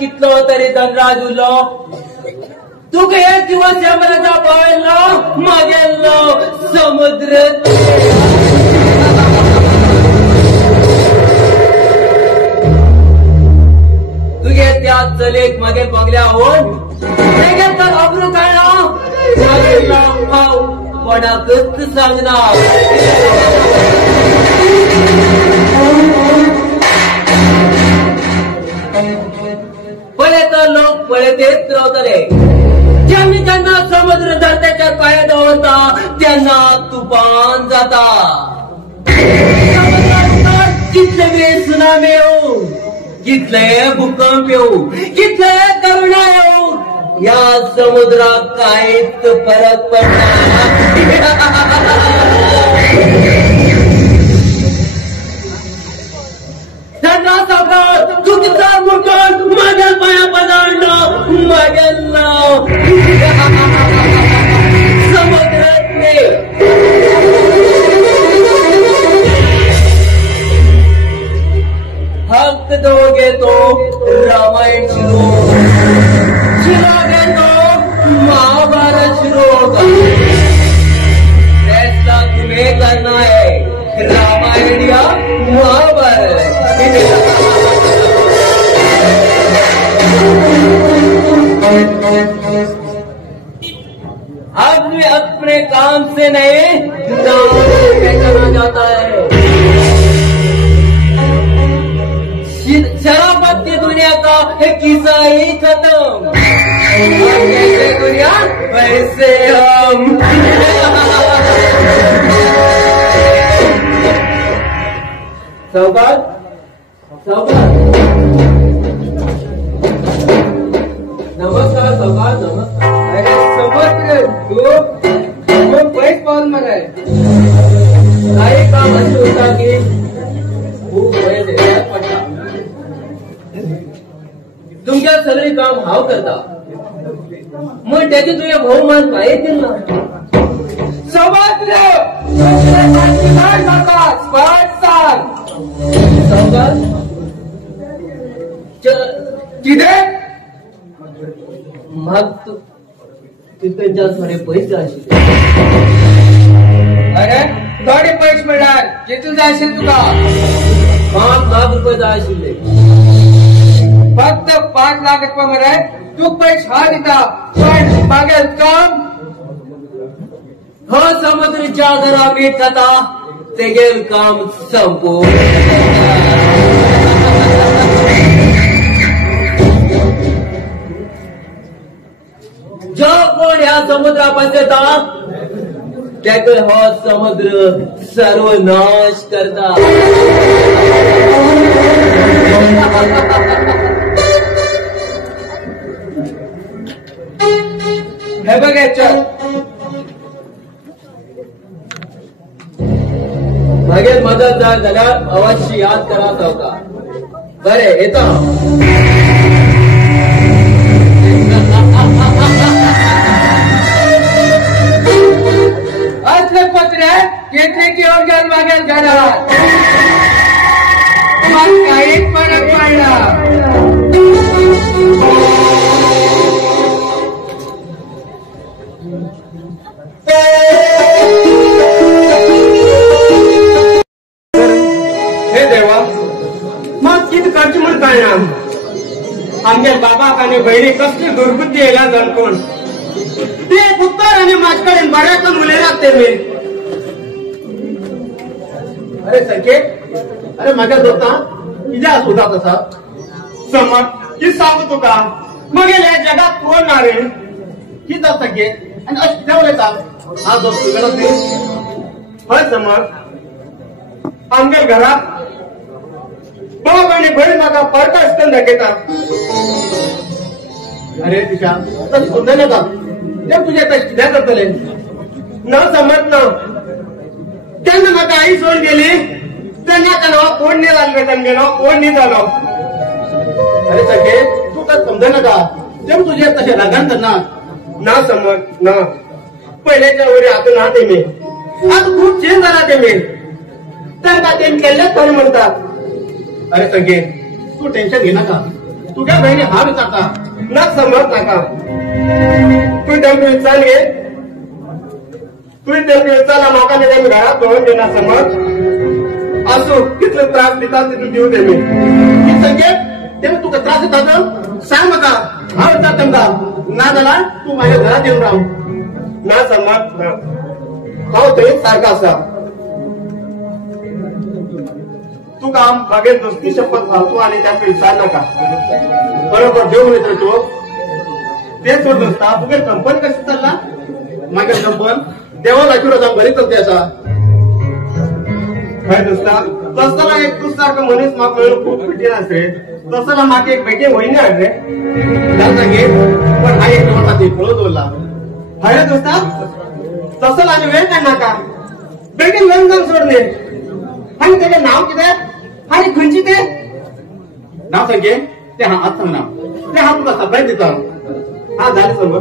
कितलो तरी धनराज उरलो तुका एक दिवस ह्या मनाचा पळयलो मागेल्लो समुद्र तुगे त्या चलेक मागे बंगल्या होऊन तेगे तर अब्रू काढलो मागेल्लो हांव कोणाकच सांगना पळे तर लोक पळयतेच रावतले जेन्ना समुद्र धरतेच्या पांया दवरता तेन्ना तुफान जाता कितले वेळ सुनामी येऊ कितले भूकंप येऊ कितले करुणा येऊ या समुद्रात काहीच फरक पडना चुकीचा मुठून मागेल पाया पदार्थ मागेल समुद्रातले हक्क दोघे तो रामायण शिरो घेतो महाभारत शिरो फैसला तुम्हें करना है रामायण या महाभारत आदमी अपने काम से नहीं पहचाना जाता है शराफत की दुनिया का एक किस्सा ही खत्म कैसे दुनिया वैसे हम सौगात नमस्कार सौगात नमस्कार अरे समुद्र तू पैस पाहून मग आहे काही काम असं होता की खूप वेळ द्यायला पडला तुमच्या सगळे काम हाव करता मग त्याचे तुझे बहुमान काय येतील ना समुद्र सौगात किती मग तिकडच्या थोडे पैसे असेल अरे थोडे पैसे मिळणार किती जायचे तुला 5 लाख रुपये जायचे फक्त 5 लाख रुपये मध्ये तू पैसे हा दिता पण मागेल काम हो समुद्रच्या घरा भेटता ते गेल काम संपू जो कोण ह्या समुद्रापासून येता त्याकडे हो समुद्र सर्वनाश करता हे बघायचं मागे मदत झाल्यावर अवश्य याद करा का बरे येतो असले पत्र घेतले की और मागेल घरात मग काही फरक पडला हे देवा मग किती खर्च म्हणून काय ना आमच्या बाबाक आणि बहिणी कसली दुर्बुद्धी येला जाणकोण ते पुत्तर आणि माझ्याकडे बऱ्याच मुले लागते मी अरे संकेत अरे माझ्या दोस्ता किती सुद्धा तसा समज की सांगू तुका मग या जगात कोण ना रे की जात सगळे आणि अशी ठेवले हा जो गरज नाही हय समज आमच्या घरात बाप आणि बहीण म्हाका पडटा आसतना दाखयता अरे तिच्या तशी समजले का ते तुझे तशी कित्याक करतले न समज ना तेन्ना म्हाका आई सोडून गेली तेन्ना त्याला कोण नाही लागले तेमगेलो कोण नाही जालो अरे सगळे तू तर समजना का ते तुझे तसे लागण करना ना समज ना पहिल्याच्या वरी आता ना ते मी आता खूप चेंज झाला ते मी त्यांना ते केल्लेच खरे म्हणतात अरे सगळे तू टेन्शन घे नका तुझ्या बहिणी हा विचारता ना समज नका तू त्यांना विचार घे तू त्यांना विचारला माका नाही घरात पळून दे ना समज असो कितले त्रास देतात तिथून देऊ दे मी सगळे ते तुका त्रास देतात सांग मका हा विचार त्यांना ना झाला तू माझ्या घरात येऊन राहू ना समज ना हो ते सारखा असा तू काम मागे नुसती शपथ घालतो आणि त्या विचार नका बरोबर जेवून येतो तू ते सोड नुसता तुझे कंपनी कशी चालला माझ्या कंपन देवा लाखीवर जाऊन घरी चालते आता काय नुसता तसला एक तू सारखं मनीस माग मिळून खूप भेटी असते तसला मागे एक भेटी होईना रे सांगे पण हा एक साठी फळो बोलला हाय दोस्ता तसला आणि वेळ काय नका बेगीन लग्न जाऊन सोडणे आणि त्याचे नाव किती आणि खंयची ते नाव सांगे ते हा आज सांग नाव ते हा तुला सप्राईज देतो हा झाले सर्व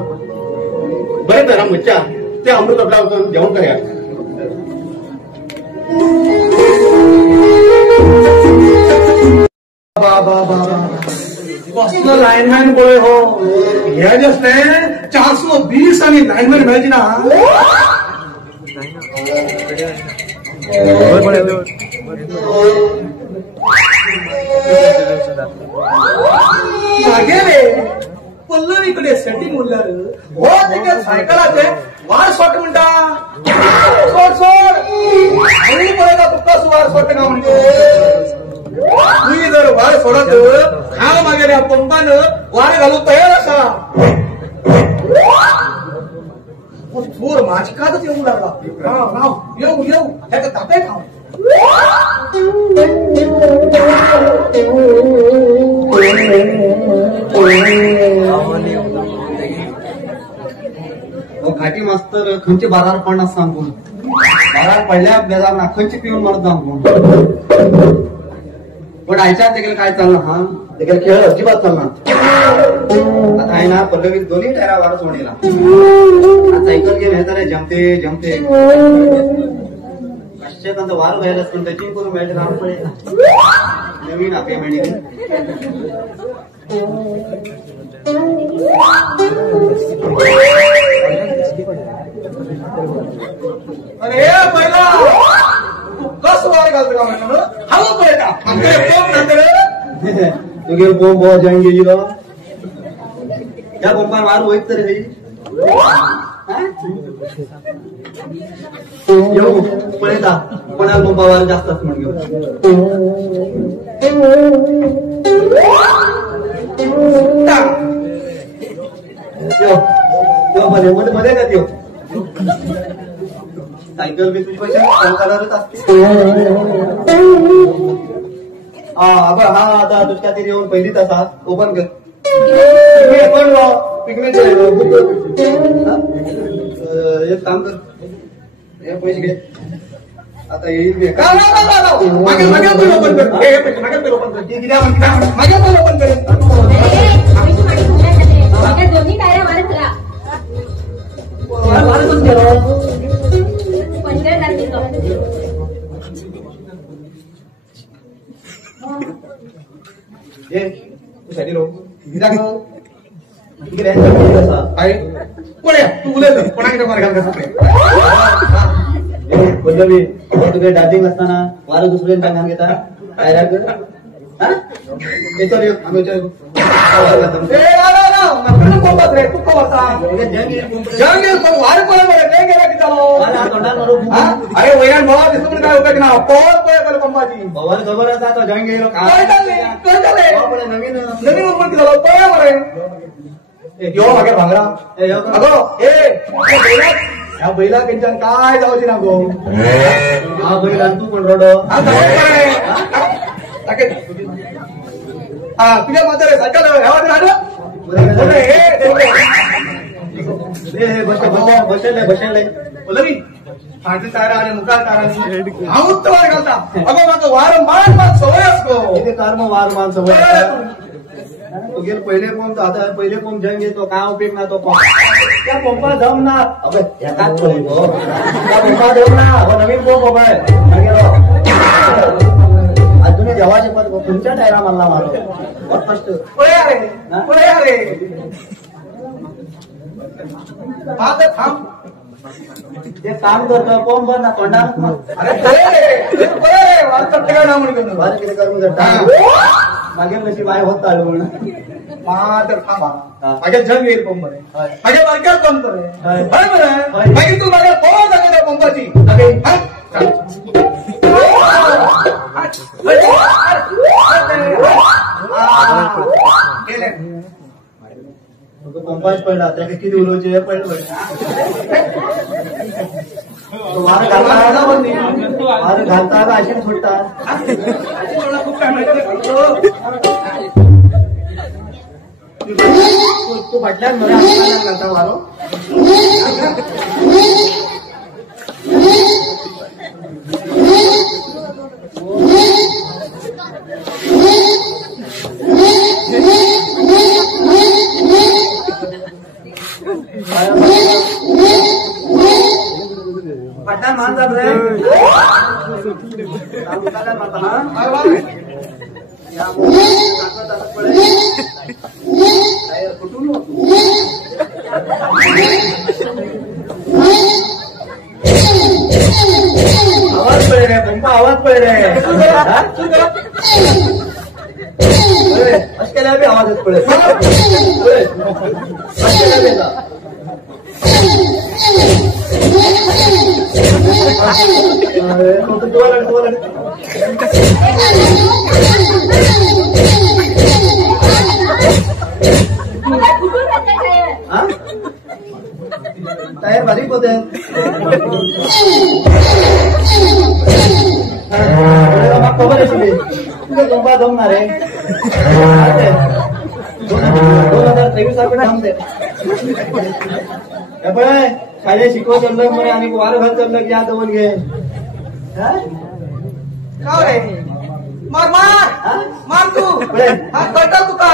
बरे तर मुच्चा ते अमृत आपल्या होतं जेवण करूया कसलं लाईनमॅन बोय हो हे जे असते 420 आणि लाईनमॅन मिळायची ना मागे रे पल्लवीकडे सेटिंग उरल्यार हो ते सायकलाचे वार सोट म्हणटा सोड सोड आणि पळयता तुका वार सोट का म्हणते तुम्ही जर वार सोडत हा मागे रे पंपान वार घालून तयार असा चोर माझ्याच येऊ लागला येऊ येऊ त्याचा तापे खाऊ घाटी मास्तर खंयचे बारार पडना सांगून बारार पडल्या बेजार ना खंयचे पिऊन मरत सांगून पण आयच्या तेगेल काय चालना हा तेगेल खेळ अजिबात चालना आता आहे ना पल्लवी दोन्ही टायरा वारस सोडला सायकल घेऊन येता रे जमते जमते कशात वार व्हायला पण टचिंग करून मिळते काम पडेल नवीन आपल्या मेडिकल अरे पहिला तू कस वार घालतो का म्हणून हवं पळता तुगे बोंब जॉईन गेली त्या बोंबार वार होईत तरी येऊ पळता कोणाला बोंबा वार जास्त असं म्हण मध्ये मध्ये मध्ये का त्यो सायकल बी तुझी पैसे कलरच असते हा आता तुझ्या तरी येऊन पहिली तासात ओपन कर पिकनिक एक काम कर हे पैसे घे आता येईल ओपन कर दोन्ही टायऱ्या वाढत झाला साठी रो पल्लवी तुझे डाजिंग असताना वारं दुसऱ्यांचा घाण घेता वार झालो अरे वैराण भावा दिसतो पण काय उपयोग ना पवन पळे पंपाची पवन खबर आता तो जंग गेलो काय झाले नवीन नवीन उपयोग झालो पळ्या बरे यो मागे भांगरा अगो या बैला त्यांच्या काय जाऊची ना गो हा बैल तू पण रडो हा तुझ्या म्हातारे सायकल बसले बोलवी फाटी तारा आणि मुखार तारा हा उत्तर घालता अगो माझं वारंवार मला सवय असतो इथे कर्म वार माणसं तो गेल पहिले पंप आता पहिले पंप जंग येतो काय उपयोग ना तो पंप त्या पंपा जाऊन ना अबे एकाच त्या पंपा जाऊन ना नवीन पंप अजून देवाचे पण तुमच्या टायरा मला मारो फर्स्ट पुढे अरे आता थांब ते काम करतो पंप बंद ना तोंडा अरे वारसा ना म्हणून वार किती करून मागे कशी बाय होत चालू तर थांबा माझ्या जंग येईल पंप माझ्या बायकात पंप बरं मागे तू माझ्या पोहोच झाली त्या पंपाची पंपाच पडला त्या किती उलोचे पडलं वार घालता अशी सुटता खूप काय माहिती तू म्हटल्यास मला घालता वारो पट्टा मान जात रे आवाज पडे रे पंपा आवाज पडे रे केल्या बी आवाजच पडे टायर बारीक होते खबर आहे तुला जमणार आहे 2023 आपण थांबते शाळेत शिकवत चाललं म्हणे आणि वारं घाल चाललं की या जवळ घे मार मार मार तू हा कटा तुका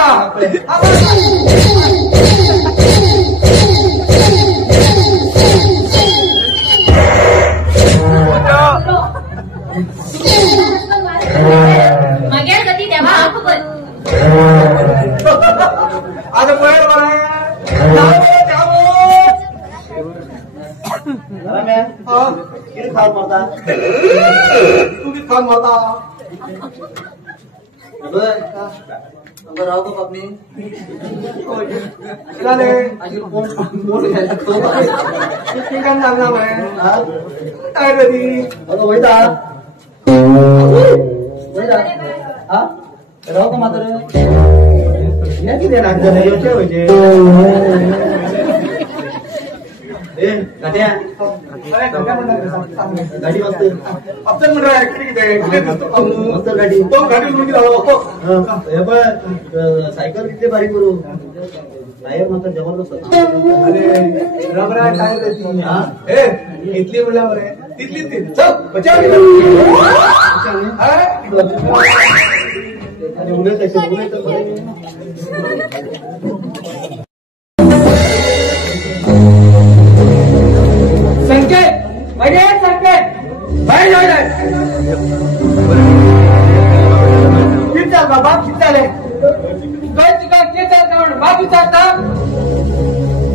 मागे गती तेव्हा आता पळेल बरं किती खाल मारता तुम्ही खान मारता राहू का बापनी काय कधी वैदा राहू का मात्र किती लागतं म्हणजे गाडी वाजते अफसर गाडी तो गाडी सायकल किती बारीक करू टायर मात्र जबरदस्त घेतली म्हणल्यावर तिथली ती संकेत संकेत बाहेर जाऊ किती चाल बाबा किती चाले बाप विचारता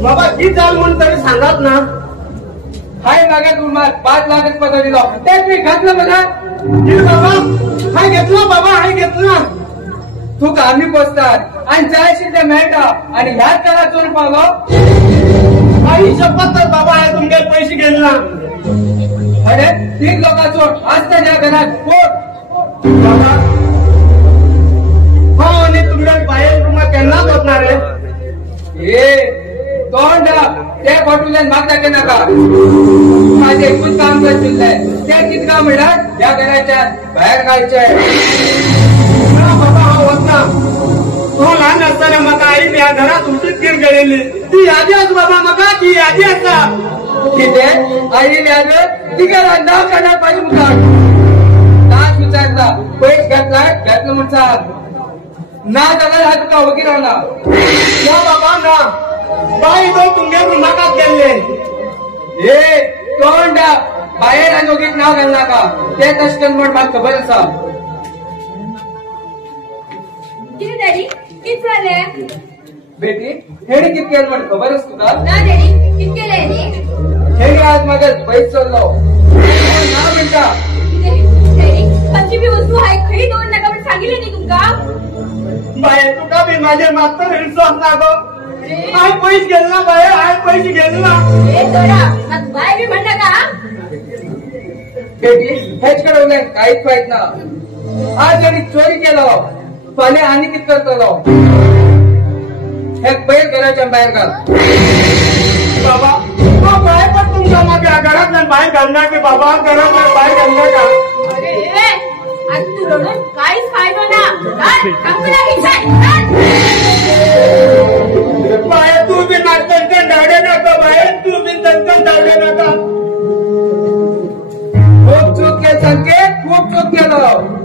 बाबा किती चाल म्हणून तरी सांगात ना हाय लागत रुमाल 5 लाख पगार दिला तेच मी घातलं बघा बाबा हाय घेतलं बाबा हाय घेतलं तू कामी पोचतात आणि जाय शिंदे मेळटा आणि ह्याच त्याला चोर पावलो आई शपथ तर बाबा आहे तुमचे पैसे गेले ना अरे 3 लोकांचो असता त्या घरात पोट बाबा हो आणि तुमच्या बाहेर तुम्हाला केन्ना बसणार आहे ए तोंड ते खोटून मागता के नका माझे एकूण काम करतले ते कितका म्हणतात या घराच्या बाहेर घालचे बाबा हो होत ना तो लहान असताना म्हाका आई या घरात उठीत घेऊन गेलेली ती यादी आस बाबा म्हाका ती यादी आसा किती आई व्याज तिकडे नाव काढणार पाहिजे मुखार नाच विचारता पैस घेतलं म्हणता ना जाल्यार हा तुका वकील रावना ना बाबा ना बाई तो तुमच्या रुमाकात गेले ए तोंड बाहेर आणि वगीत नाव घालना का ते तशकन म्हण म्हाका खबर आसा किती डॅडी किती झाले बेटी हेणी कित केलं म्हण खबर आसा तुका ना डॅडी किती केले नी हेणी आज म्हाका पैस चल्लो ना म्हणटा डॅडी खंयची बी वस्तू आहे खरी दोन नका पण सांगितले नी तुमका बाई तुका बी माझे मास्तर विश्वास ना गो हाय पैसे गेले ना बाई हाय पैसे गेले ना ए दोरा मग बाय बी म्हणता का बेटी हेच कडवले काहीच माहित ना आज जरी चोरी केलो फाल्यां आनी कित करतलो हे बैल घराच्या बाहेर घाल बाबा तो बाय पण तुमच्या माझ्या घरात बाहेर घालणार की बाबा घरात बाहेर घालणार का अरे ए आज तू रडून काहीच फायदा ना कंपना घ्यायचाय बाहेर तू बी नाटकन धावडे नका बाहेर तू बी तनकन धावडे नका खूप चूक केलं संकेत खूप चूक केलं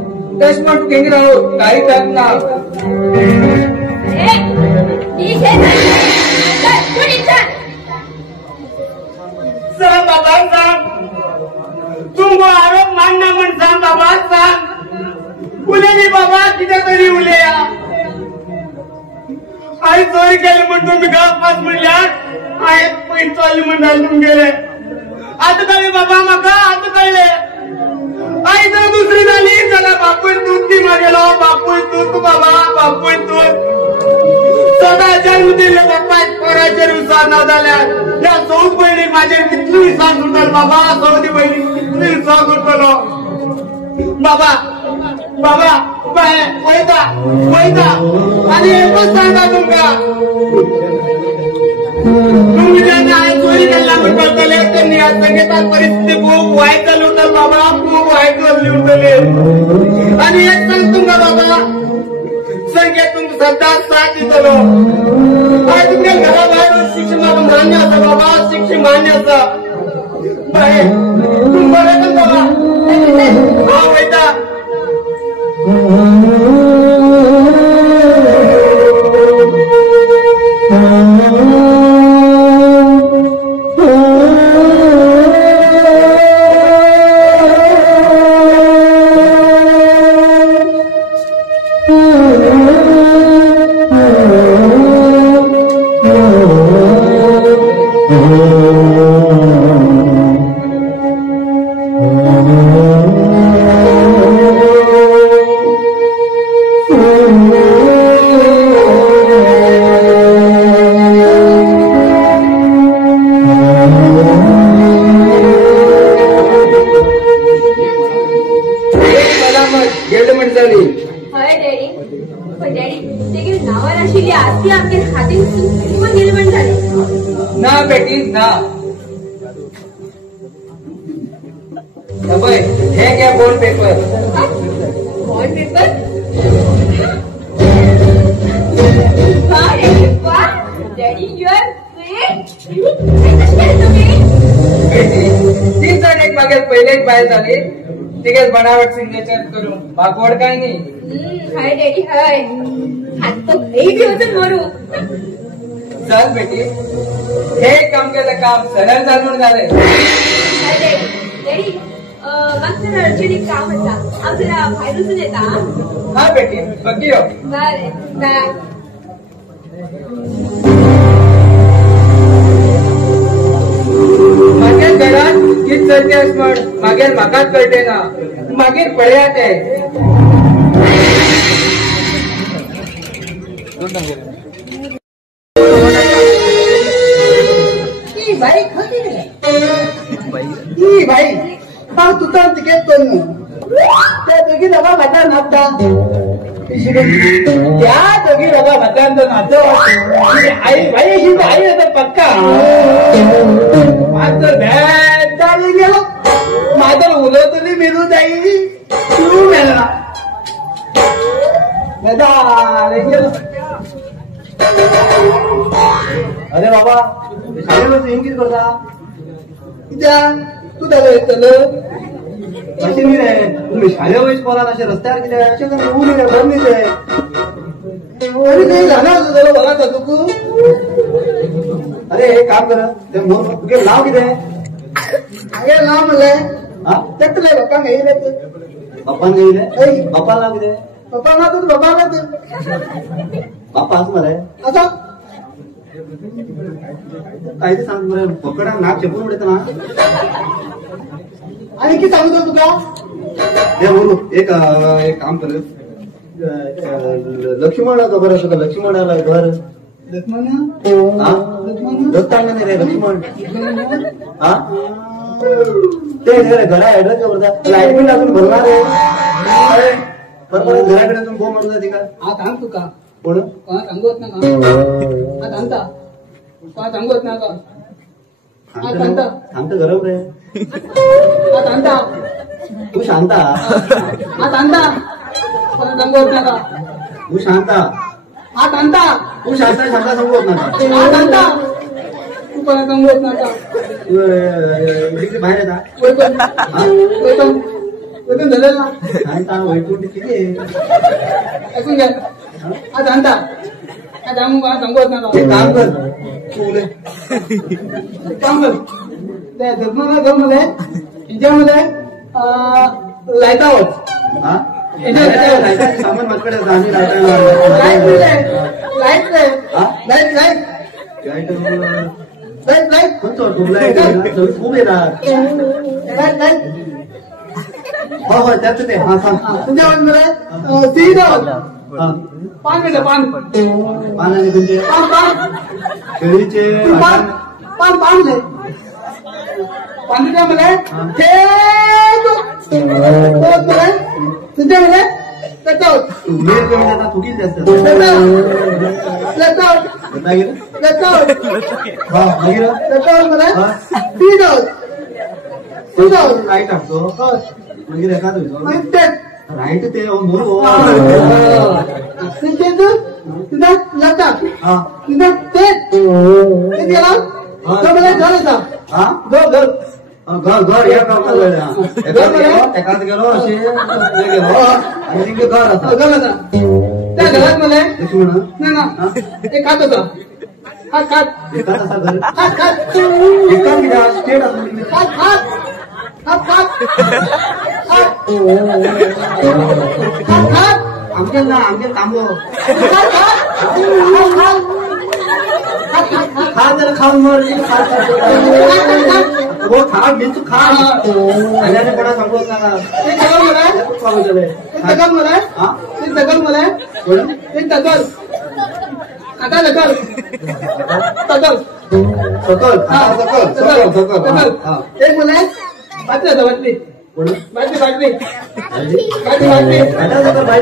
तस म्हण तू केंगी राहू काही करत ना ए ठीक आहे चल चल सांग बाबा सांग तुमको आरोप मानना म्हण सांग बाबा सांग उलेली बाबा किती तरी उलेया आई चोरी केली म्हणून तुम्ही गप्पाच म्हणल्यार आई पैसे चोरली म्हणून तुम्ही गेले आता कळले बाबा म्हाका आता कळले आई जर दुसरी झाली जाल्यार बापूय दूध ती मागेलो बापूय दूध बाबा बापूय दूध स्वतः जन्म दिले बाप्पा पोराचेर विश्वास ना जाल्यार या चौथ बहिणीक माझेर कितलो विश्वास उरतलो बाबा चौथी बहिणीक कितलो विश्वास उरतलो बाबा बाबा बाय वयता वयता आनी एकच सांगता तुमका तुम्ही जेन्ना हांवें चोरी केला म्हण कळटले तेन्ना ह्या संगीताक परिस्थिती खूब वायट जाली उरतली बाबा खूब वायट जाल्ली उरतली आनी एक सांग तुमका बाबा संगीत तुमका सदांच साथ दितलो आय तुमच्या घरा भायर शिक्षण म्हाका मान्य आसा बाबा शिक्षण मान्य आसा बाय तुम बरें कर बाबा हांव वयता बनावट सिग्नेचर करून बागवड काय नाही हाय डॅडी हाय हात तो नाही भी होतं मरू चल बेटी हे काम केलं काम सरळ जाणून झालंय हाय डॅडी मागचं अर्जंट काम होता अब जरा बाहेरून येता हा बेटी बघी हो बरे बाय मागीर घरात कित चलतेस म्हण मागीर म्हाकाच कळटे ना मागीर पळयात ही बाई खती ही बाई हा तुझा तिकीट तो त्या दोघी डबा घाटा नाचता त्या दोघी डबा घाटांचं नाच आई बाई ही आई आता पक्का माझं बॅट चाली गेलो माझं उलं तरी मिळू जाई तू मिळला अरे बाबा शाळेवर येऊन किती करता कित्या तू त्याला येतल असे मी रे तुम्ही शाळेवर पोरात असे रस्त्यावर किती असे तर ऊन रे बंद नाही अरे काही जाणार होतं त्याला बघा का तू अरे हे काम कर ते मोर तुझे नाव किती आहे अगे नाव म्हणलंय हा त्यातलंय बघा नाही बाप्पा गेले बाप्पा नाव किती आहे पप्पा ना तू बाबा ना तू बाप्पा असं मला असं काय ते सांग बरं पकडा नाक चेपून उडत ना आणि की सांगतो तुला हे बोलू एक काम कर लक्ष्मण बरं असं लक्ष्मणाला घर लक्ष्मण हा लक्ष्मण रस्ता नाही रे लक्ष्मण हा ते घरा ऍड्रेस वरचा लाईट बिल अजून भरणार आहे बरोबर घराकडे अजून गो म्हणून जाते का हा सांग तू का कोण का सांगत ना का हा सांगता का सांगत ना का सांगतं गरम रे हा सांगता तू शांता हा सांगता पण सांगत ना का तू शांता हा सांगता तू शांता शांता सांगत नका हा सांगता तू पण सांगत ना का तू बाहेर येता वेतन हा वेतन वेतन झालं ना शांता वैकुंठ किती आहे ऐकून घ्या हा सांगता हा सांगू का सांगत ना का एक काम कर तू उले काम कर त्या जगमगा गममध्ये हिच्यामध्ये लाईटावर हा लाईट सामान माझ्याकडे आम्ही लाईट लाईट हा? Light light light light light कोणतं ट्यूबलाईट खूप येतात लाईट लाईट हो हो त्याच ते हा सांग तुमच्या मध्ये सीजावर हा पान मिळतं पान पानाने तुमचे पान पान शेळीचे पान पान पान ले पान मध्ये तुमच्यामध्ये त्याच्यावर मेल पेमेंट आता चुकीच जास्त त्याच्यावर हा मागीर त्याच्यावर मध्ये हा. सीजावर लाईट टाकतो मागीर एका तुझं राईट ते मोरू लक्षात हा ते गेला घर होता हा घर घर या कामाला एकाच गेलो असे गेलो आणि तिकडे घर आता घर होता त्या घरात मला लक्ष्मण नाही ना एक खात होता हात खात एका तसा घर हात खात एका किती स्टेट असतो हात खात हात खात हात खात आमच्या थांबव खा जरा खाऊन मर वो खा बिल तू खा आल्याने कोणा सांगत नका एक मला बातमी होता बातमी बातमी बातमी बातमी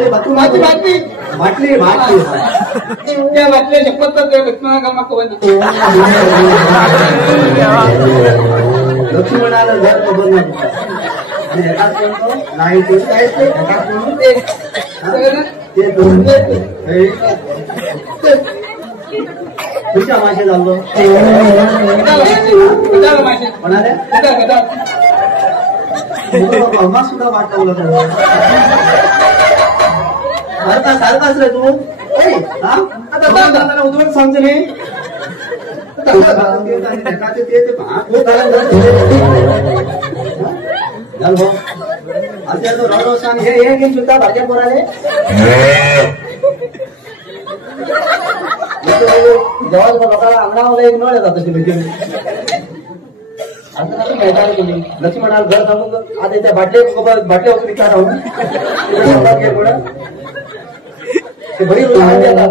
बातमी बातमी बाटली बाटली त्या बातम्या शपथ लक्ष्मणा लक्ष्मणाला घर खबर नाही आणि एकाच कोणतो लाईट एकाच कोण ते दोन तुमच्या मासे झालो म्हणाले अम्मा सुद्धा वाटवलं सारखा सारखाच रे तू हा आता उद्योग सांगते नाही आता तो रडो सांग हे घेऊन सुद्धा भाज्या पोराले जेव्हा लोकांना अंगणामध्ये एक नळ येतात लक्ष्मणाला घर सांगून आता त्या बाटल्या होतो विचार राहून ते बरी रोज येतात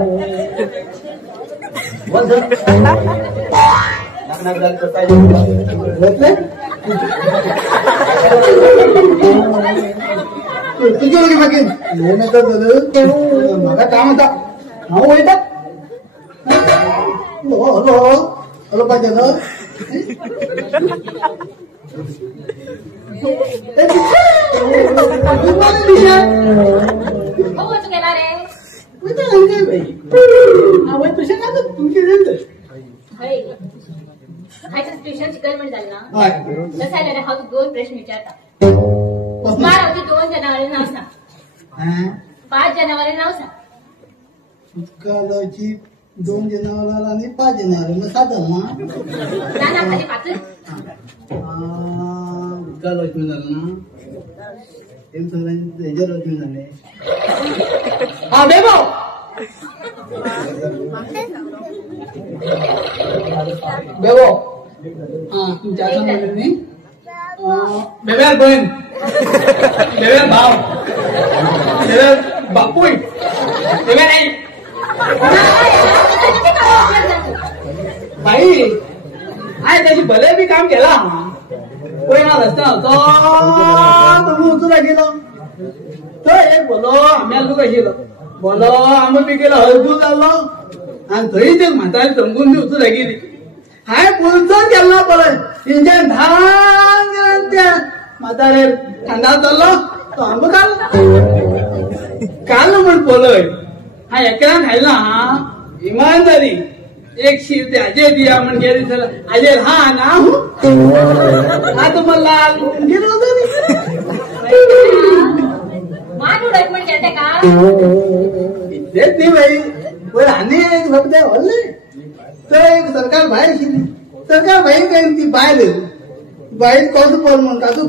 तुझी होती बाकी मला काम होता हा वैतात हॅलो हॅलो पाहिजे ना ट्युशन शिकायला म्हणजे झालं ना कसं आहे ना हा तू 2 प्रश्न विचारता मारावती 2 जनावरे नाव सांग 5 जनावरे नाव सांग कालाची 2 जनावर आणि 5 जनावर मग साधं ना खाली 5 काल वाचून झालं ना ते सगळ्यांनी वाचून झाले हा बेबाव बेबाव हा तुमच्या आता म्हणलं नाही बेब्यार बहीण बेब्यार भाव बेब्यार बापूय बेब्यार आई बाई आय त्याची भले बी काम केला पहिला रस्ता होतो तुम्ही उचला गेलो तर एक बोलो आम्ही आलो कशिलो बोलो आम्ही बी गेलो हळदू चाललो आणि थंय ते म्हातारी समजून ती उचला गेली हाय बोलतो केला पळय इंजन धान गेला त्या म्हातारे खांदा चाललो तो आंब काल म्हण पळय हा एकरान खायला हा इमानदारी एक शीर ते अजय दिया म्हण गेली चला अजय हा ना हा तुम्हाला गेलो होतो मान उडत म्हण गेलते का देत नाही बाई पण आणि एक शब्द हल्ले तर एक सरकार बाहेर शिरली सरकार बाहेर काही ती बाहेर कसं पळ म्हणता तू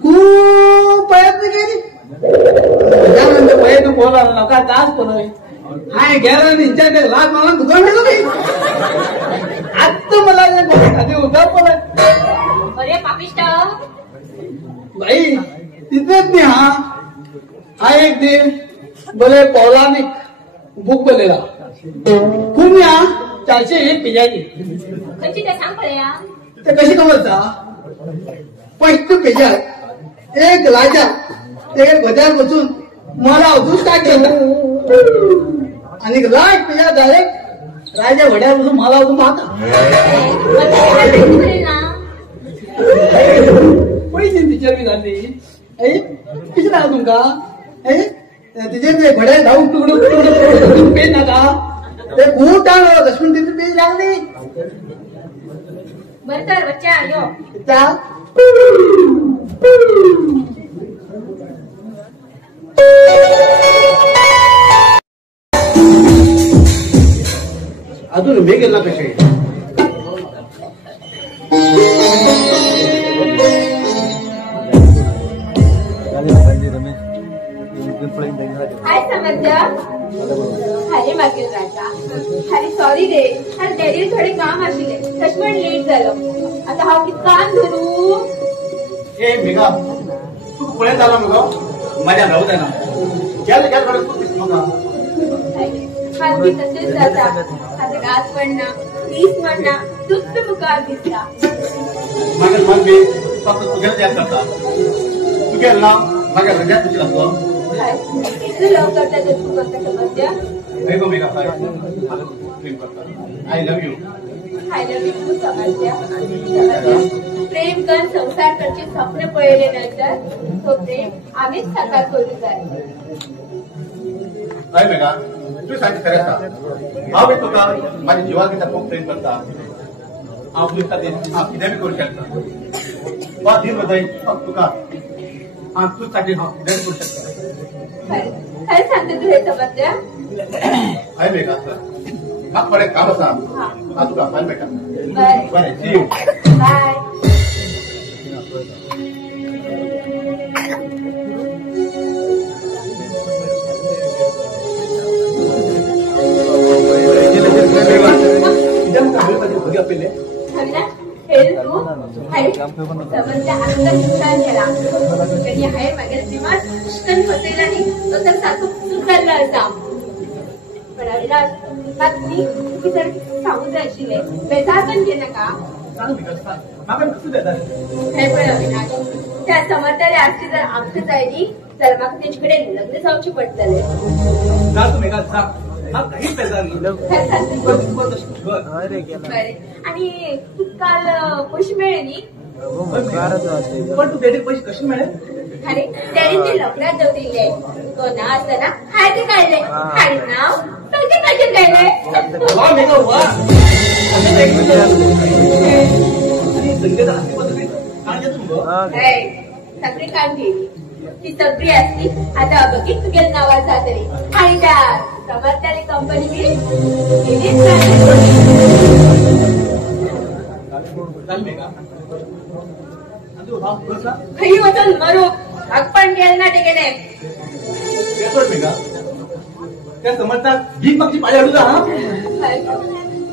खूप प्रयत्न केली त्यानंतर पहिले तू बोला नका तास पळय हाय गेला निच्या ते लाग मला दुकान ठेवलं नाही आता मला खाली उभा पळय अरे पापिष्ट बाई तिथेच नाही हा एक दिन बोले पौराणिक बुक बोलेला खूप या 401 पेजाची कशी ते सांग पळया ते कशी कमलता पहिलं पेजा एक राजा ते गद्यावर बसून मला अजून काय केलं आणि राज पेजा डायरेक्ट राजा घड्यावर बसून मला अजून पाहता पैसे टीचर बी झाली किती राहा तुमका तिचे ते घड्याळ धावून तुकडून पेज नका ते खूप टाळ लक्ष्मण तिथे पेज लागली बरं तर बच्चा यो त्या अजून मी गेला कसे हाय समज अरे मागील राजा अरे सॉरी रे अरे डॅडी थोडे काम आशिले तशमण लेट झालं आता हा कितकान धरू ए मेघा तू पुण्यात आला मग माझ्या राहू दे ना गेल मग खालती तसेच जाता आता गात पडना तीस म्हणना तुझ मुखार दिसला माझ्या मन मी फक्त तुझ्याच याद करता तू गेल ना माझ्या रजा तुझी लागतो किती लव करता ते तू करता समजल्या वेगो मेघा प्रेम करता I love you I love you तू समजल्या प्रेम कर संसार करचे स्वप्न पळले नंतर तो प्रेम आम्हीच साकार करू जाय काय मेघा तू सांग खरं सांग हा मी तुका माझ्या जीवाला खूप प्रेम करता आपली आप किती बी करू शकता बा दिन बदल तुका हा तू साठी हा किती करू शकता काय सांगते तू हे समजल्या काय मेघा हा पडे काम सांग हा तुका फाय बेटा bye bye see you bye समजल्या अंगात नुकसान केला त्यांनी हाय मागे विमान नुकसान होते नाही तर सारखं सुधारला असा पण अविनाश बाकी तुम्ही जर सांगू जाय आशिल्ले बेजार पण घे नाका म्हाका कसं देतात हे पळय अविनाश त्या समर्थाले आजची जर आमची जायली तर म्हाका तेचे कडेन लग्न जावचें पडटलें जा तू मेघा जा म्हाका काहीच बेजार नाही बरें आणि तुका काल पयशे मेळ्ळे न्ही पण तू तेडे पैसे कसे मिळेल अरे डॅडी ते लग्नात दवरिल्ले तो ना आसतना हाय ते काडले हाय नाव सगळे कशें काडले वा मेघा वा संगीत आसपासून काय घेतो मग सगळी काम केली ती सगळी असली आता बघित तुझ्या नावात जातली आणि त्या समर्थाने कंपनी खरी वचन मरू पण गेल ना टेकेने मेघा त्या समर्थात भीक मागची पाळी अडू हा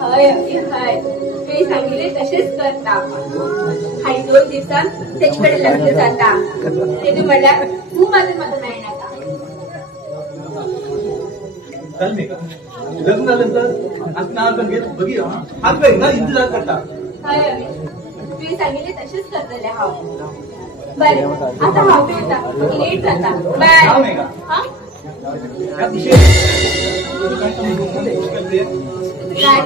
हय हय ते सांगितले तसेच करता आणि 2 दिवसांत त्याच्याकडे लग्न जाता ते तू म्हणल्यार तू माझं माझं मेळनाका चल मेघा लग्न झाल्यानंतर आज नाव पण घेत बघी आज काय ना इंतजार करता हय तुम्ही सांगितले तसेच करतले हाव बरे आता हाव बी येता लेट जाता हा, बाय मेघा. हा या विषय काय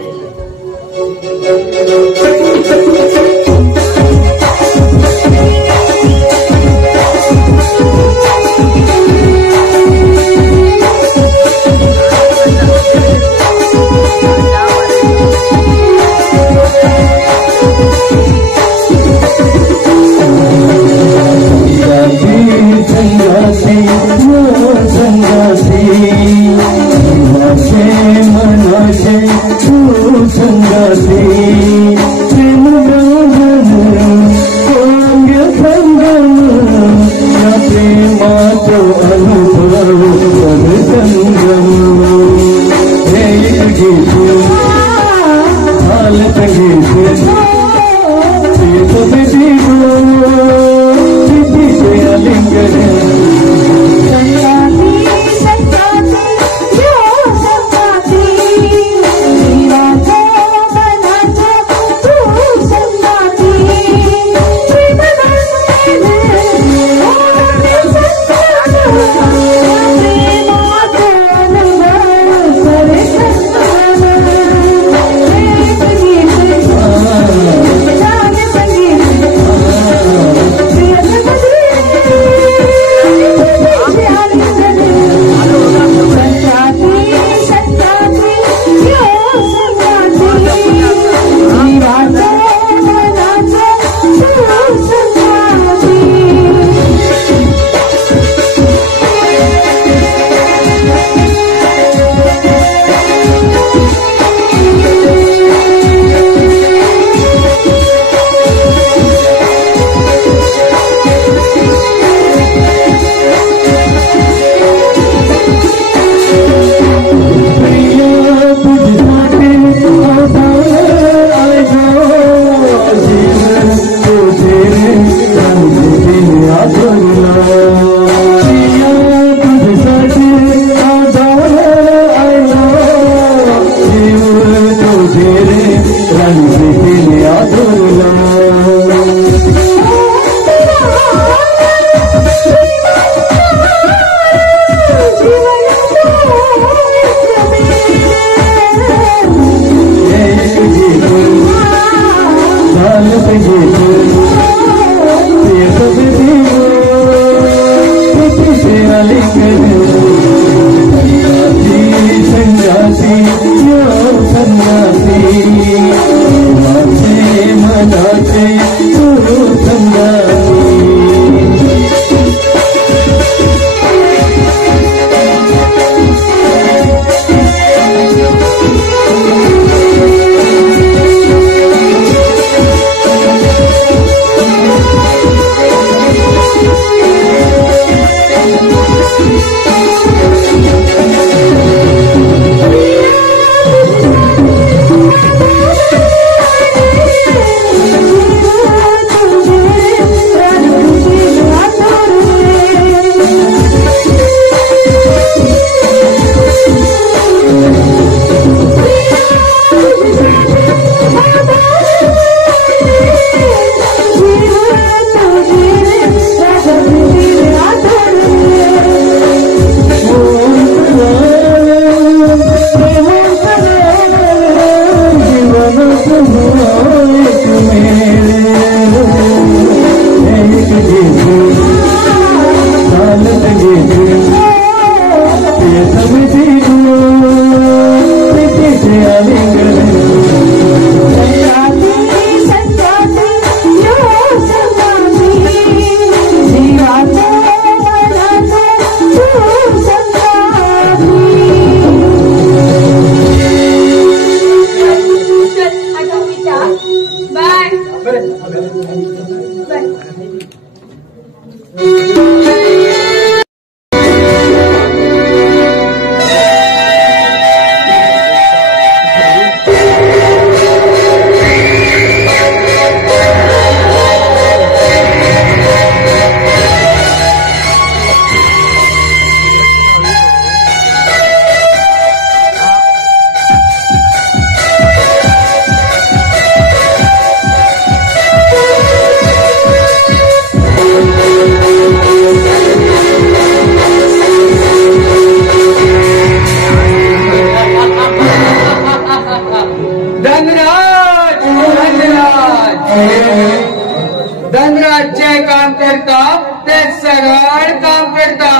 धनराजचे काम करता ते सरळ काम करता.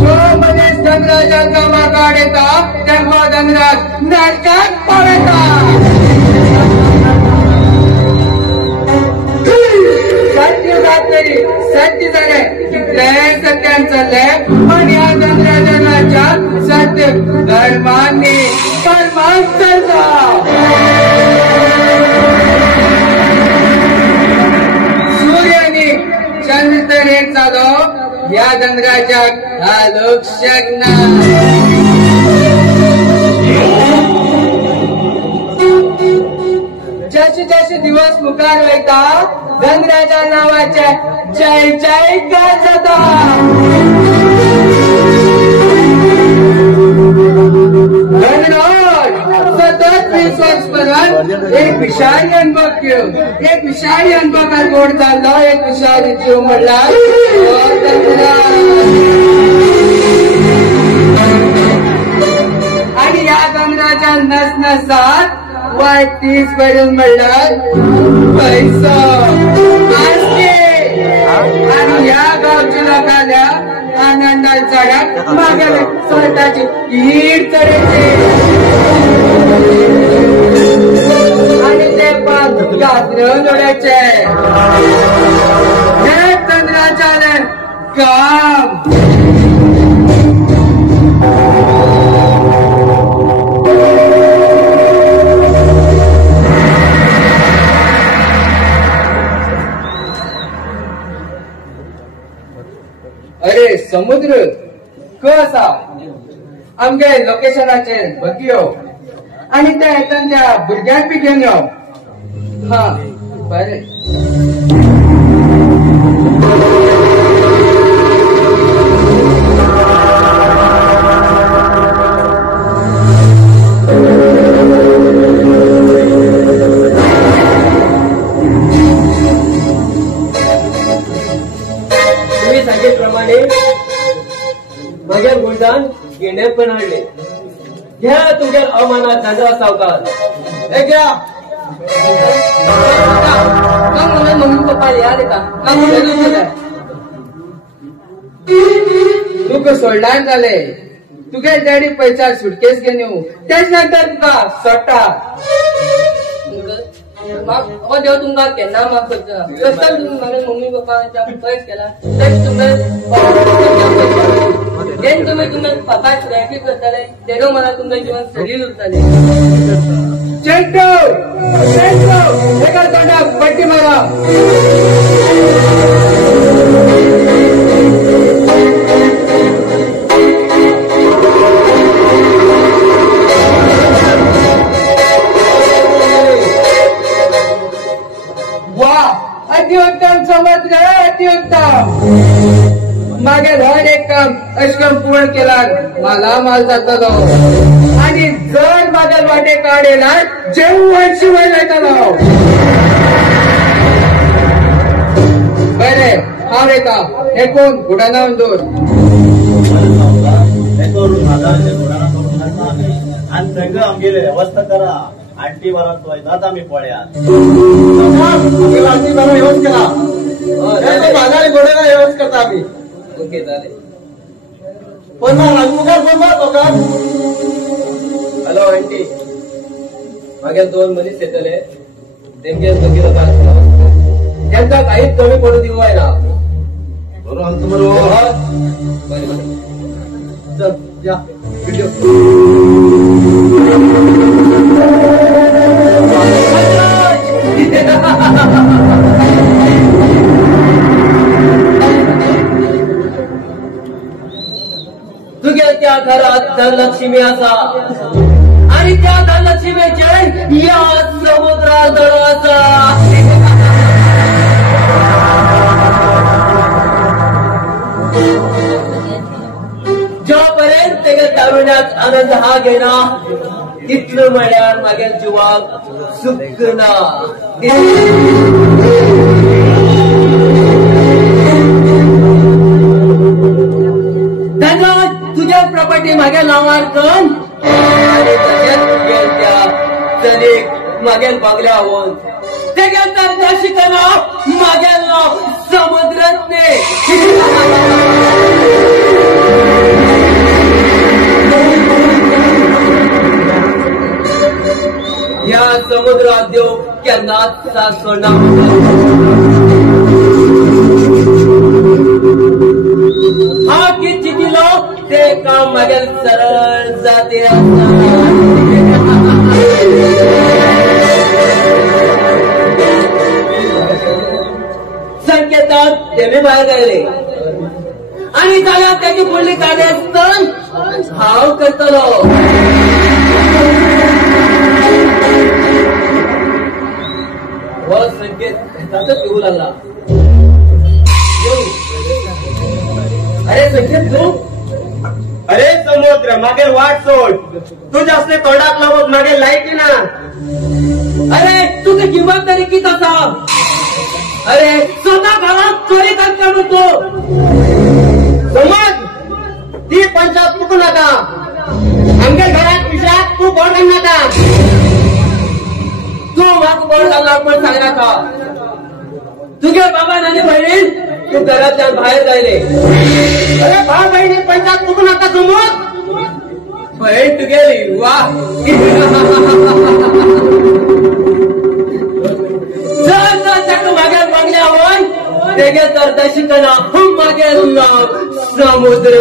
जो मनीस धनराजाक कामाक आडयता तेव्हा धनराज नरकाक पावयता. सत्य जातरी सत्य जाले कितलेय सत्यान चालले पण ह्या धनराजाच्या सत्य धर्मांनी कर्मान चलता. सूर्यानी चंद्र तर एक जालो या धनराजाक घालूंक शकना. जसे जसे दिवस मुखार वयता धनराजा नावाचे जय जयकार जाता. धनराज सतत विश्वासपरात एक विशाल अनुभव घेऊन एक विशाल अनुभवात गोड चाललो. एक विशाल जीव म्हणला आणि या धनराजा नसनसात वाईट तीस पडून म्हणणार पैसा आणि या गावच्या लोकांना आनंदात चढत मागे स्वतःची हीड चढायची आणि ते पाच गाजर जोडायचे. हे चंद्राचार्य काम. अरे समुद्र कसा आमगे लोकेशनाचेर बघयो आणि त्या येतात त्या भुरग्यांक बी घेऊन यो. हा बरे. तुम्ही सांगितल्याप्रमाणे माझ्या गुणदान घेणे पण आणले. घ्या तुमच्या अवमानात धनराज सावकार. हे घ्या. का म्हणून मम्मी पप्पा याद येता का म्हणून तुका सोडल्यार जाले. तुगे डॅडी पैसा सुटकेस घेऊन येऊ त्याच नंतर तुका सोडटा. हो देव तुमका केन्ना माफ करता. कसं तुम्ही माझ्या मम्मी पप्पाच्या पयस केला तर तुम्ही तुम्ही पप्पा फ्रँकी करताले तेडो मला तुमचं जीवन सरील उरताले. चेंडू एका तोंडाक पट्टी मारा. वा अतिउत्तम समज रे अतिउत्तम. मागे हर एक काम अशकम पूर्ण केल्यार मला माल जातलो आणि जर मागेल वाटे काढेला जेवण शिवाय जातलो. बरे हांव येता. हे कोण घुडाना दोर आणि सगळं आमगेले व्यवस्था करा. आंटी बरा तो जाता आम्ही पळ्यात आंटी बरा येऊन केला. माझ्या घोड्याला व्यवस्था करता आम्ही. ओके चालेल. पण मुखार फोन मारतो का. हॅलो आंटी मागे 2 मनीस येतले तेमगे बघितलं का त्यांचा काहीच कमी पडू देऊ आहे ना. बरोबर चल या व्हिडिओ. धनलक्ष्मी असा आणि त्या धनलक्ष्मीचे या समुद्रात दडो असा जोपर्यंत तेगे तारुण्यात आनंद हा घेना तिथलं म्हळ्यार मागेल जिवाक सुख ना तुझ्या प्रॉपर्टी मागे नावार करून आणि त्या चलीक मागेल बगल्या होऊन तेगे तर शिकना मागेल नाव समुद्रात या समुद्रात देव केन्नाच सोडना हा किती चितिलो ते काम मागेल सरळ जाते संकेतात ते बाहेर गेले आणि जागा त्याची फुडली काढे असत हाव करतलो व संकेत त्यातच येऊ लागला अरे संकेत तू अरे समुद्र मागेल वाट सोड तू जास्त तोंडात लावत मागे लायकी ना अरे तुझी जबाबदारी किती असा अरे स्वतः गावात चोरी करता म्हणतो समज ती पंचायत चुकू नका आमच्या घरात विषयात तू बोर्ड नका तू माग बोर्ड घालणार पण सांग नका तुझ्या बाबा आणि बहीण तू घराच्या बाहेर जायले अरे भाऊ बहिणी पंचायत चुकू नका समज बहीण तू गेली वा मागेल बघल्यावर तेगे तर दशिकना मागेल समुद्र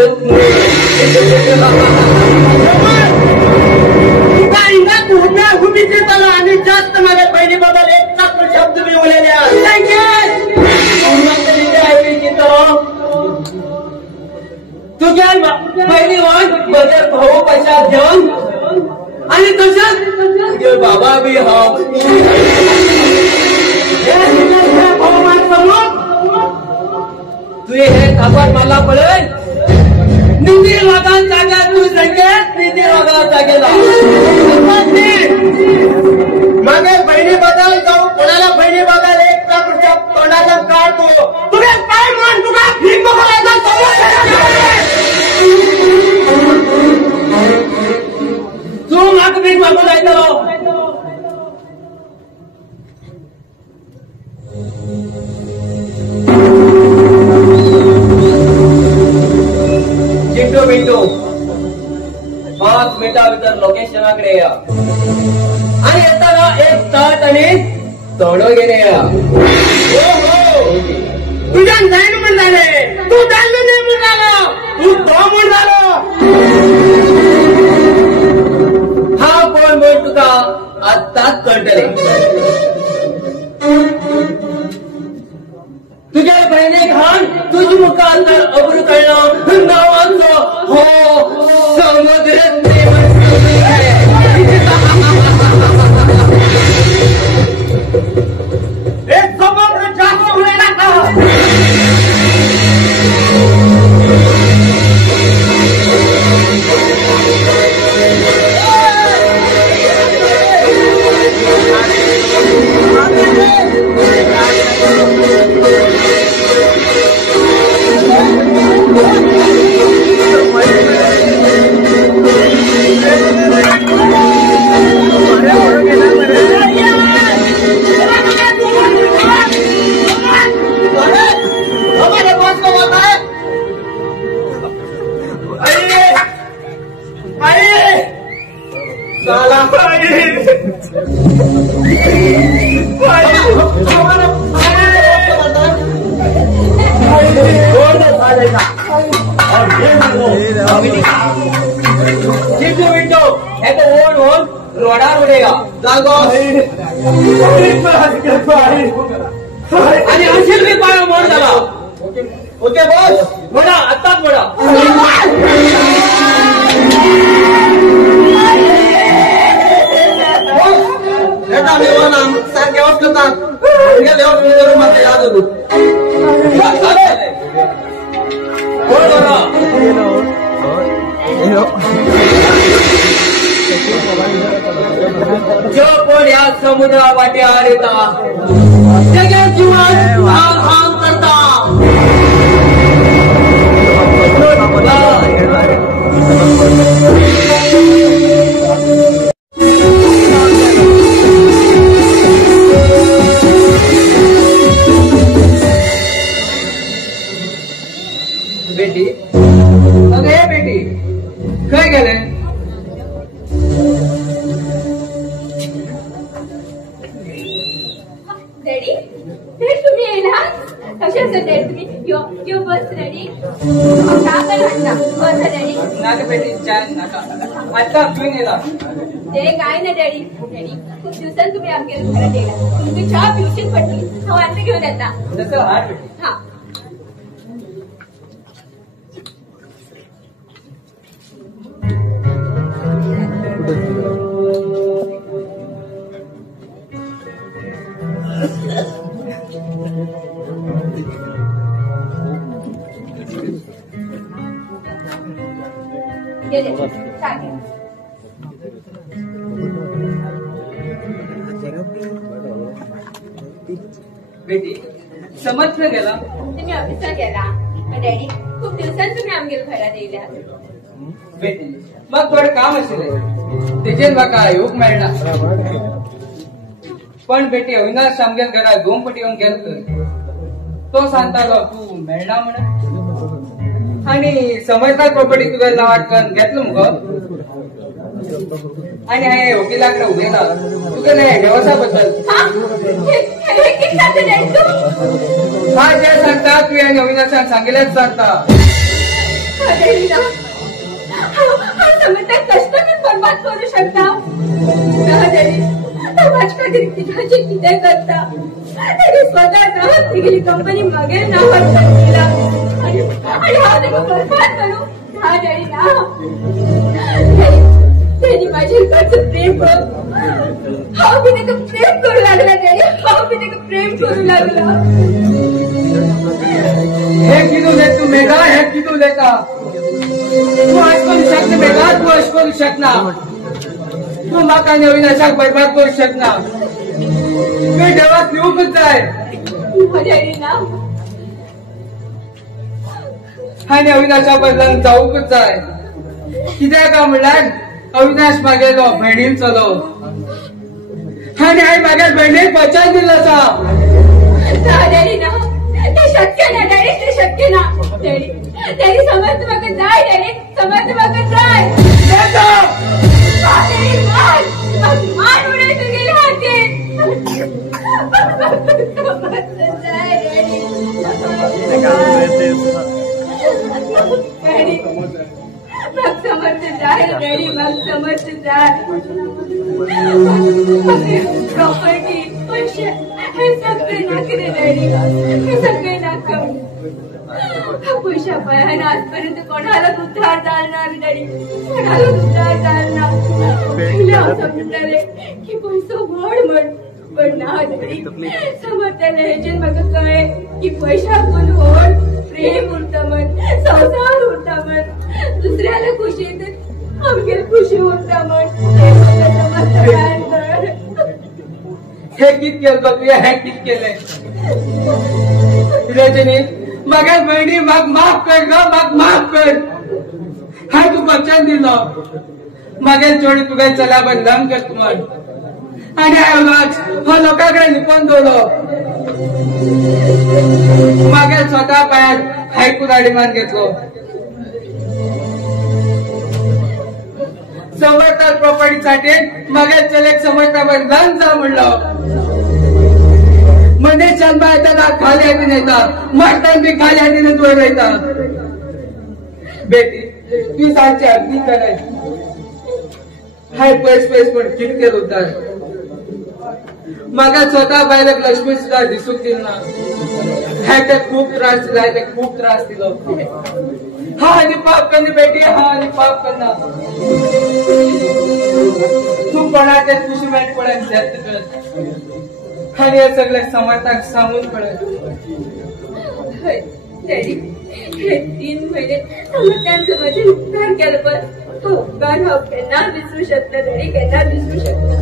आणि जास्त मागे पहिली बदल एक शब्द मी बोललेल्या तुझ्या पहिली वाट बदल भाऊ पैसा घेऊन आणि तसंच तुझे बाबा बी हाव तुझे हे खबर मला पडेल निधी वागान जागा तू संकेत निधी वागान जागेला मागे बहिणी बदल जाऊ कोणाला बहिणी बदल एक तुझ्या तोंडाचा काढतो तुझे काय म्हण तुला भीक तू माग भीक मागू जायचं चिंटू बिंटू 5 मिनिटाभितर लोकेशनाकडे या आणि येताना एक ताट आणि तोडो घेणे या तुझ्या जाईन म्हणून झाले तू जायला नाही म्हणून झालं तू तो म्हणून झालं हा कोण बोल तुका आत्ताच कळटले तुझ्या बहिणी घाण तुझी मुखात अब्रू कळणं नावाचं हो समुद्र एक समुद्र जास्त होणे लागला रोडार उडेगा आणि असेल मी पाय मोड झाला ओके बॉस मोडा आत्ताच मोडा सारखे करतात मला याद होतो जो कोण या समुद्रावाटे आड येता त्याच्या जीवन हाल हाल करता बेटी अगे बेटी काय गेले डॅडी तुम्ही येला कशा डॅडी तुम्ही यो बस डॅडी बस डॅडी नाका बेटी छान नाका आता पिऊन येला ते काय ना डॅडी डॅडी खूप दिवसांनी तुम्ही आमच्या घरात येला तुम्ही चहा पिवशील पडली हा वाटतं घेऊन येता जसं हात बेटी हा बेटी समजलं गेला तुम्ही ऑफिसला गेला पण डॅडी खूप दिवसांनी तुम्ही आमच्या घरात येल्या बेटी मग थोडं काम असेल त्याचे म्हाका योग मेळना पण बेटी अविनाश आमच्या घरात गोमपटी येऊन गेलो तो सांगतालो तू मेळना म्हणून आणि समजता प्रॉपर्टी तुझ्या नावात करून घेतलं मग आणि हे वकिलाकडे उभेला तुझं नाही व्यवसायाबद्दल हा जे सांगता तू या अविनाशान सांगितलेच सांगता कष्ट बर्बाद करू शकता किती करता स्वतः गेली कंपनी मागे बर्बाद करू त्यांनी माझ्या इकडचं प्रेम हा मी प्रेम करू लागला डॅडी हा मी प्रेम करू लागला हे किती ले तू मेघा हे किती लेता तू आज करू शकते मेघा तू आज करू शकना तू माका अविनाशाक बर्बाद करू शकना मी देवात येऊकच जाय आणि अविनाशा बदलान जाऊकच जाय कित्याक काय म्हणल्यार अविनाश मागेलो बहिणीन चलो आणि आई मागे बहिणीक वचन दिलं डॅडी ना ते शक्य ना डॅडी ते शक्य ना डॅडी डॅडी समज म्हाका जाय डॅडी समज म्हाका जाय मान उडे तुझे हाते मग समर्थ जाय डॅडी मग समर्थ जाय प्रॉपर्टी पैसे हे सगळे नाकरे डॅडी हे सगळे नाक पैशा पायाने आजपर्यंत कोणालाच उद्धार चालणार डॅडी कोणालाच उद्धार चालणार पहिले असं म्हणणारे की पैसा वड म्हण पण ना डॅडी समर्थाला ह्याच्यात म्हाका कळे की पैशा कोण वड प्रेम उरता म्हण संसार उरता म्हण दुसऱ्याला खुशी येते आमगे खुशी उरता म्हण हे कित केलं तुया हे कित केलंय रजनी मागे बहिणी माग माफ कर ग माग माफ कर हा तू वचन दिलं मागे जोडी तुगे चला बंधन कर म्हण आणि हो लोकांकडे लिपोन दवरलो मागे स्वतः पायात हायकून अडिमान घेतलो समर्था प्रॉपर्टीसाठी मागे चलेक समर्था बंधन जा म्हणलं म्हणजे जन्म येताना खाली हातीने येतात मरताना बी खाली हातीने दूर येतात बेटी तू सांगची अगदी कराय हाय पैस पण किट केलं होता मागा स्वतः बायलाक लक्ष्मी सुद्धा दिसून दिल ना हे ते खूप त्रास दिला ते खूप त्रास दिलो हा आणि पाप करणे बेटी, हा आणि पाप करना तू कोणाच्या दुश्मन पडेल त्यात कळत आणि हे सगळे समर्थक सांगून कळत. डॅडी हे 3 महिने त्यांचं माझे उपकार केलं पण उपकार हांव केन्ना विसरू शकना. डॅडी केन्ना विसरू शकना.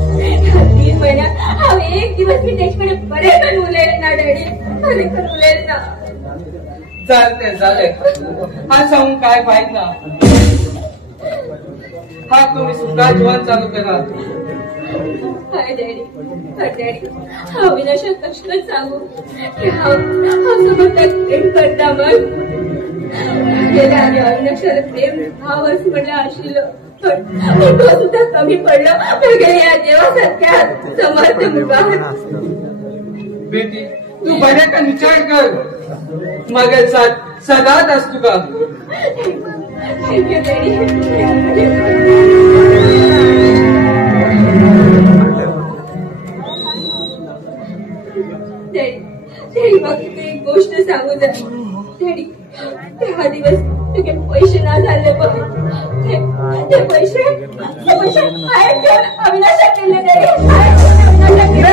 3 महिन्यात हांव एक दिवस मी तेचे कडेन बरें करून उलयलें ना. डॅडी बरें करून उलयलें ना. चालते झाले हा सांगून काय फायदा. हा तुम्ही सुद्धा जीवन चालू करा. हाय डॅडी हांव अविनाशाक कशें सांगू की हांव समर्थाक प्रेम करता. मग गेल्या आनी अविनाशाला प्रेम भाव असं म्हणलं आशिल्लो पण तो सुद्धा कमी पडलो सगळे या देवासारख्या समर्थ मुखार. बेटी तू बऱ्या का विचार कर मग सदाच असतो का. Thank you daddy. डॅडी मग एक गोष्ट सांगू द्या. डॅडी ते हा दिवस तुगे पैसे ना झाले पण ते पैसे हाय ठेवून अविनाशाक केले. डॅडी हाय ठेवून अविनाशाक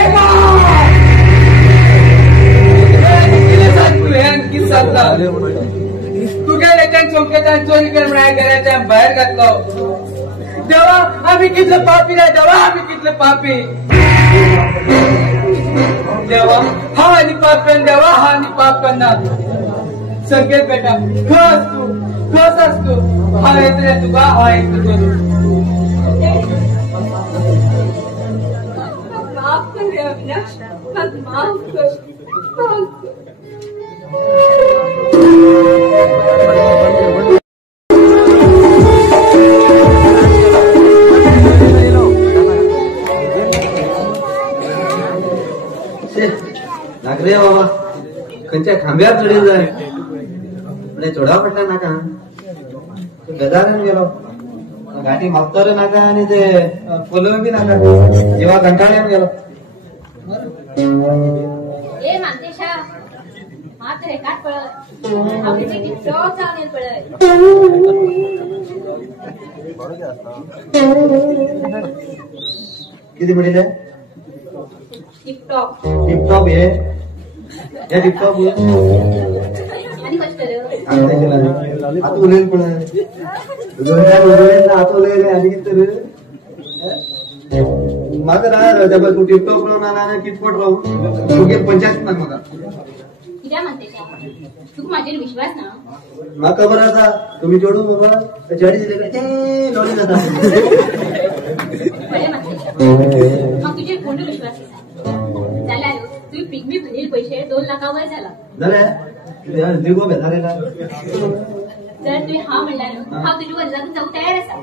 तू गेल्याच्या चौक्याच्या चोरी करण्याच्या घराच्या बाहेर घातलो. देवा आम्ही कितलं पापी रे देवा, आम्ही कितलं पापी. देवा हा आणि पाप कर देवा, हा आणि पाप करणार. संकेत बेटा खस असतो हा येत रे तुका, हा येत करू. माफ कर रे अविनाश, माफ कर. लागले बाबा खंयच्या खांब्यार चढील जाय म्हणजे चोडा पडला नाका. बेजारान गेलो गाठी मागतर नाका आणि ते पोलव बी नाका जेव्हा कंटाळ्यान गेलो. ए मानतेशा मात्र हे काट पळत आपली किती चौक जाऊन पळत. किती म्हणले टिपटॉप टिपटॉप हे टिपटॉप आणि कशें केलं आता उलयन पण उलयन ना आता उलयन आनी कितें तर म्हाका ना तूं टिपटॉप ना कितपट रावू तुगे पंचायत ना म्हाका. कित्याक मानतेशा तुका म्हाजेर विश्वास ना. म्हाका खबर आसा तुम्ही चेडू बाबा चेडी दिले काय लोणी जाता. बरें मानतेशा म्हाका तुजेर पूर्ण विश्वास आसा. जाल्यार तुवें पिगमी भरिल्ले पैसे 2 लाखा वयर जाला. जाल्यार दिगो बेजारेला. जर तुवें हा म्हणल्यार हांव तुजे वर लागून जावंक तयार आसा.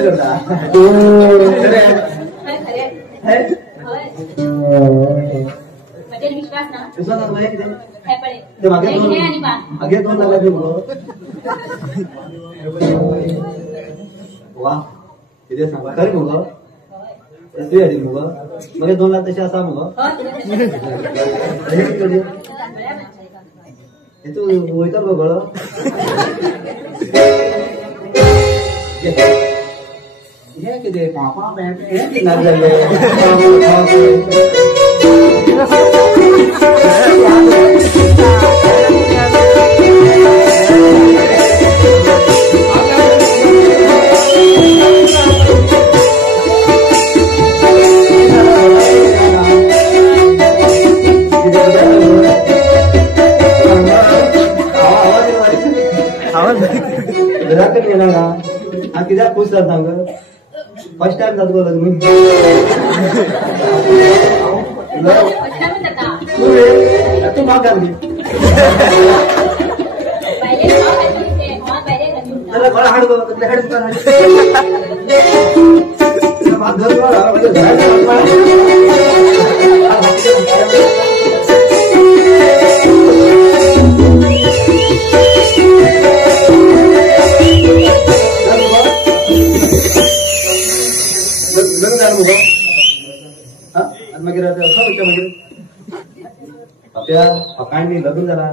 करता खरें हय म्हजेर विश्वास ना. विश्वास आसा कितें हे पळय ते मागे हे आनी बांद. मागे 2 लाख दिवं मुगो. वा कितें सांग खरें मुगो तुवें हाडी मुगो मागे 2 लाख तशें आसा मुगो. हे तूं वयता गो गळो. हे कितें पापा हे कितें नाक जाल्ले. कित्याक खूश जाता हांगा फर्स्ट टायम जाता गो लग्न. तूं म्हाका घालली जाल्यार घरा हाड गो तकले हाड तुका म्हाका घर मागीर मागीर आपल्या पकांनी लग्न झाला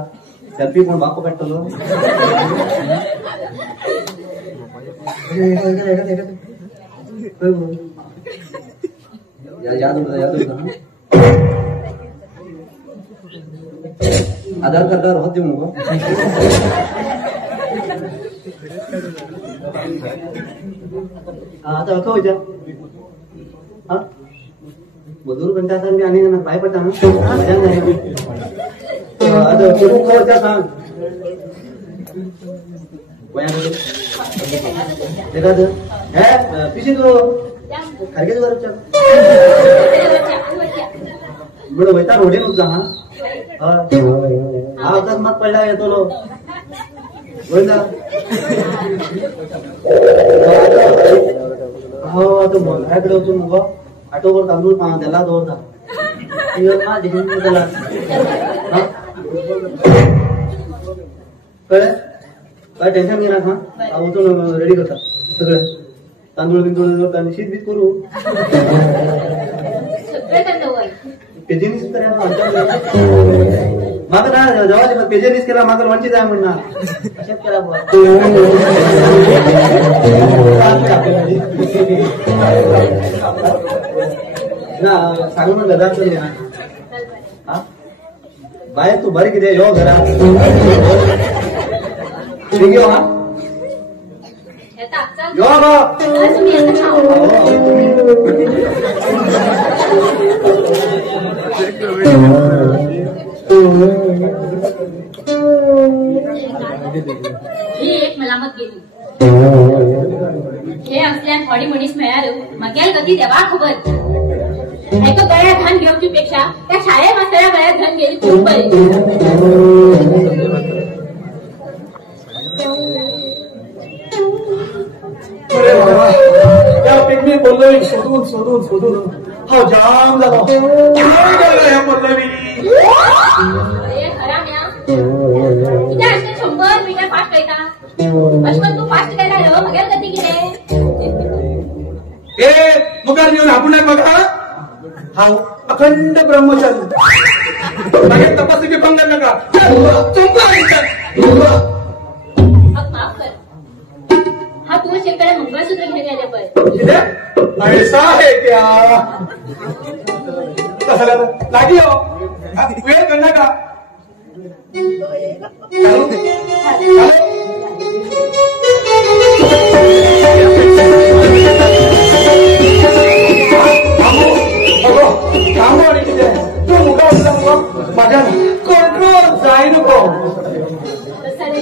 सेल्फी कोण बाप काढतो याद होता आधार कार्ड होते मग आता अका होत्या हा मधुर घंटा मी आणि पाय पडता आता खवच्या सांग पिशी तू खारगेच वरच्या बरं वैता रोडे नुकता हा अकस्मात पडला येतो लो हो आता मोठ्याकडे होतो मग आठववर तांदूळ त्याला दोरता त्याला कळलं काय टेन्शन घे ना हा उचलून रेडी करता सगळं तांदूळ बिंदूळ शीत बीत करू पेजेनीस करायला मात्र ना जेव्हा पेजेनीस केला मात्र वंचित आहे म्हणणार अशाच केला ना सांगू ना गदा ना बाहेर तू बरी किती यो घरा यो हा यो ही एक मलामत गेली हे असल्यान थोडी मनीस मेळाल्यो म्हागे कधी देवा खबर तो गळ्यात धन घेवची पेक्षा त्या शाळे मास्तरा गळ्यात धन गेली खूप त्या पिकनिक पल्लवी शोधून हा जाम झाला पल्लवी कित्याक अशें 100 मिटर फास्ट वयता अशें तू फास्ट केला रे म्हागेर कधी कितें ए मुखार येऊन आपण बघा हांव अखंड ब्रह्मचारी मागीर तपासणी बी पंगड नाका माफ कर हा तू शेकडे मंगळसूत्र घेऊन गेले पण ऐसा है क्या लागी हो वेळ करणार का तू मुखा माझ्या कंट्रोल जाय नको तसं नाही